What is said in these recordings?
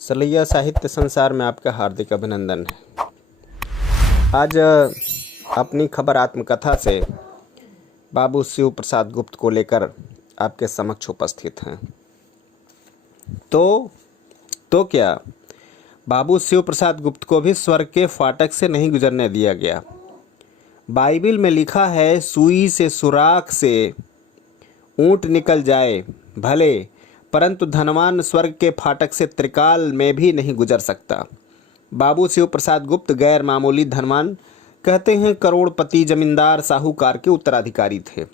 सलैया साहित्य संसार में आपका हार्दिक अभिनंदन है। आज अपनी खबर आत्मकथा से बाबू शिव प्रसाद गुप्त को लेकर आपके समक्ष उपस्थित हैं। तो क्या बाबू शिव प्रसाद गुप्त को भी स्वर्ग के फाटक से नहीं गुजरने दिया गया। बाइबिल में लिखा है, सुई से सुराख से ऊंट निकल जाए भले, परंतु धनवान स्वर्ग के फाटक से त्रिकाल में भी नहीं गुजर सकता। बाबू शिव प्रसाद गुप्त गैर मामूली धनवान, कहते हैं करोड़पति जमींदार साहूकार के उत्तराधिकारी थे।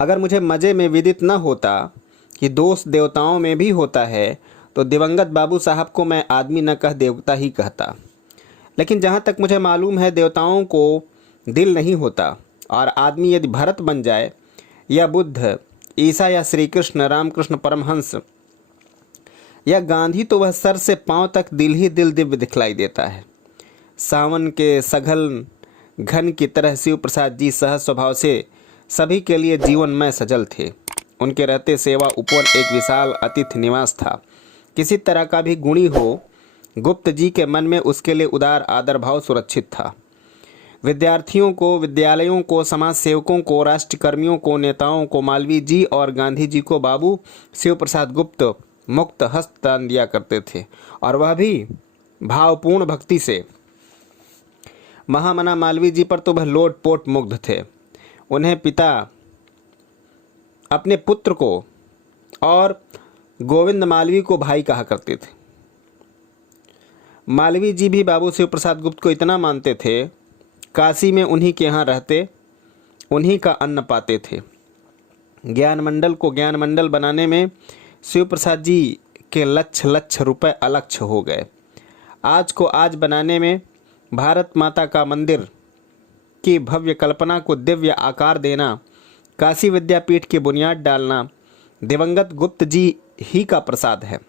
अगर मुझे मज़े में विदित न होता कि दोष देवताओं में भी होता है, तो दिवंगत बाबू साहब को मैं आदमी न कह देवता ही कहता। लेकिन जहाँ तक मुझे मालूम है, देवताओं को दिल नहीं होता, और आदमी यदि भरत बन जाए या बुद्ध, ईसा या श्री कृष्ण, रामकृष्ण परमहंस या गांधी, तो वह सर से पांव तक दिल ही दिल दिव्य दिखलाई देता है। सावन के सघन घन की तरह शिव प्रसाद जी सहज स्वभाव से सभी के लिए जीवनमय सजल थे। उनके रहते सेवा उपवन एक विशाल अतिथि निवास था। किसी तरह का भी गुणी हो, गुप्त जी के मन में उसके लिए उदार आदर भाव सुरक्षित था। विद्यार्थियों को, विद्यालयों को, समाज सेवकों को, राष्ट्रकर्मियों को, नेताओं को मालवीय जी और गांधी जी को बाबू शिव प्रसाद गुप्त मुक्त हस्त दान दिया करते थे, और वह भी भावपूर्ण भक्ति से। महामना मालवीय जी पर तो वह लोट पोट मुग्ध थे। उन्हें पिता अपने पुत्र को और गोविंद मालवीय को भाई कहा करते थे। मालवीय जी भी बाबू शिव प्रसाद गुप्त को इतना मानते थे, काशी में उन्हीं के यहाँ रहते, उन्हीं का अन्न पाते थे। ज्ञान मंडल को ज्ञान मंडल बनाने में शिव प्रसाद जी के लक्ष रुपए अलक्ष्य हो गए। आज को आज बनाने में, भारत माता का मंदिर की भव्य कल्पना को दिव्य आकार देना, काशी विद्यापीठ की बुनियाद डालना दिवंगत गुप्त जी ही का प्रसाद है।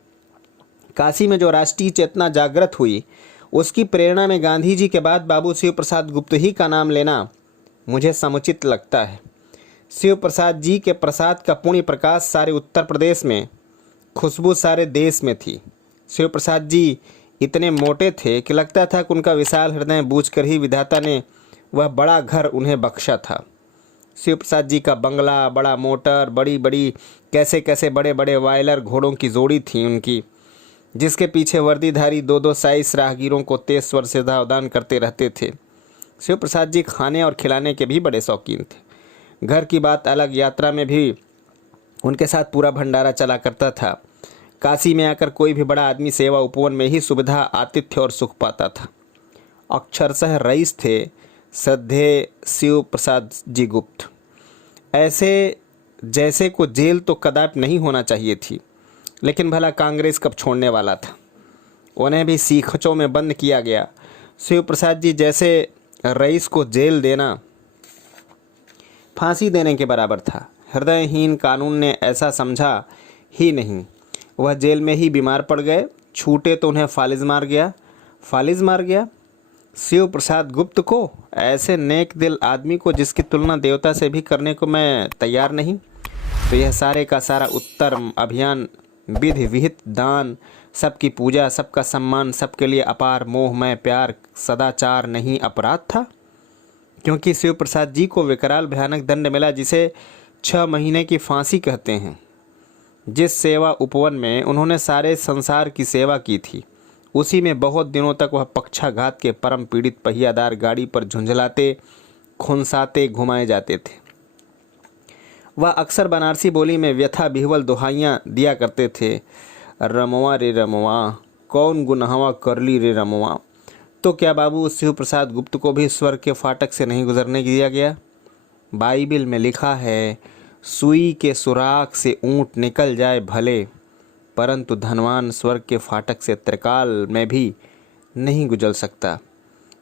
काशी में जो राष्ट्रीय चेतना जागृत हुई, उसकी प्रेरणा में गांधी जी के बाद बाबू शिव प्रसाद गुप्त ही का नाम लेना मुझे समुचित लगता है। शिव प्रसाद जी के प्रसाद का पुण्य प्रकाश सारे उत्तर प्रदेश में, खुशबू सारे देश में थी। शिव प्रसाद जी इतने मोटे थे कि लगता था कि उनका विशाल हृदय बूझकर ही विधाता ने वह बड़ा घर उन्हें बख्शा था। शिव प्रसाद जी का बंगला, बड़ा मोटर, बड़ी बड़ी कैसे कैसे बड़े बड़े वायलर घोड़ों की जोड़ी थी उनकी, जिसके पीछे वर्दीधारी दो दो साइस राहगीरों को तेज स्वर से सावधान करते रहते थे। शिव प्रसाद जी खाने और खिलाने के भी बड़े शौकीन थे। घर की बात अलग, यात्रा में भी उनके साथ पूरा भंडारा चला करता था। काशी में आकर कोई भी बड़ा आदमी सेवा उपवन में ही सुविधा, आतिथ्य और सुख पाता था। अक्षरशः रईस थे श्रद्धेय शिव प्रसाद जी गुप्त। ऐसे जैसे को जेल तो कदापि नहीं होना चाहिए थी, लेकिन भला कांग्रेस कब छोड़ने वाला था। उन्हें भी सीखचों में बंद किया गया। शिव प्रसाद जी जैसे रईस को जेल देना फांसी देने के बराबर था। हृदयहीन कानून ने ऐसा समझा ही नहीं। वह जेल में ही बीमार पड़ गए, छूटे तो उन्हें फालिज मार गया। शिव प्रसाद गुप्त को, ऐसे नेक दिल आदमी को, जिसकी तुलना देवता से भी करने को मैं तैयार नहीं। तो यह सारे का सारा उत्तर अभियान, विधि विहित दान, सबकी पूजा, सबका सम्मान, सबके लिए अपार मोहमय प्यार, सदाचार नहीं अपराध था। क्योंकि शिव प्रसाद जी को विकराल भयानक दंड मिला, जिसे 6 महीने की फांसी कहते हैं। जिस सेवा उपवन में उन्होंने सारे संसार की सेवा की थी, उसी में बहुत दिनों तक वह पक्षाघात के परम पीड़ित पहियादार गाड़ी पर झुंझलाते, खुनसाते घुमाए जाते थे। वह अक्सर बनारसी बोली में व्यथा बिहवल दुहाइयाँ दिया करते थे। रमवा रे रमवा, कौन गुनाहवा करली रे रमवा। तो क्या बाबू शिव प्रसाद गुप्त को भी स्वर्ग के फाटक से नहीं गुजरने दिया गया? बाइबिल में लिखा है, सुई के सुराख से ऊंट निकल जाए भले, परंतु धनवान स्वर्ग के फाटक से त्रिकाल में भी नहीं गुजर सकता।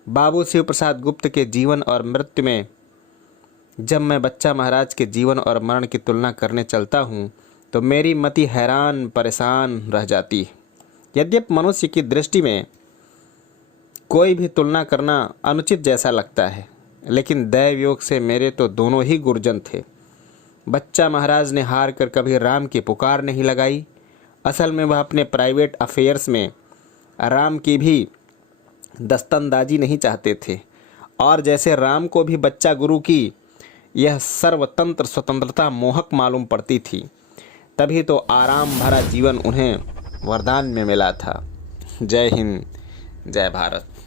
बाबू शिव प्रसाद गुप्त के जीवन और मृत्यु में जब मैं बच्चा महाराज के जीवन और मरण की तुलना करने चलता हूँ, तो मेरी मति हैरान परेशान रह जाती है। यद्यपि मनुष्य की दृष्टि में कोई भी तुलना करना अनुचित जैसा लगता है, लेकिन दैव योग से मेरे तो दोनों ही गुरजन थे। बच्चा महाराज ने हार कर कभी राम की पुकार नहीं लगाई, असल में वह अपने प्राइवेट अफेयर्स में राम की भी दस्तंदाजी नहीं चाहते थे, और जैसे राम को भी बच्चा गुरु की यह सर्वतंत्र स्वतंत्रता मोहक मालूम पड़ती थी, तभी तो आराम भरा जीवन उन्हें वरदान में मिला था। जय हिंद, जय भारत।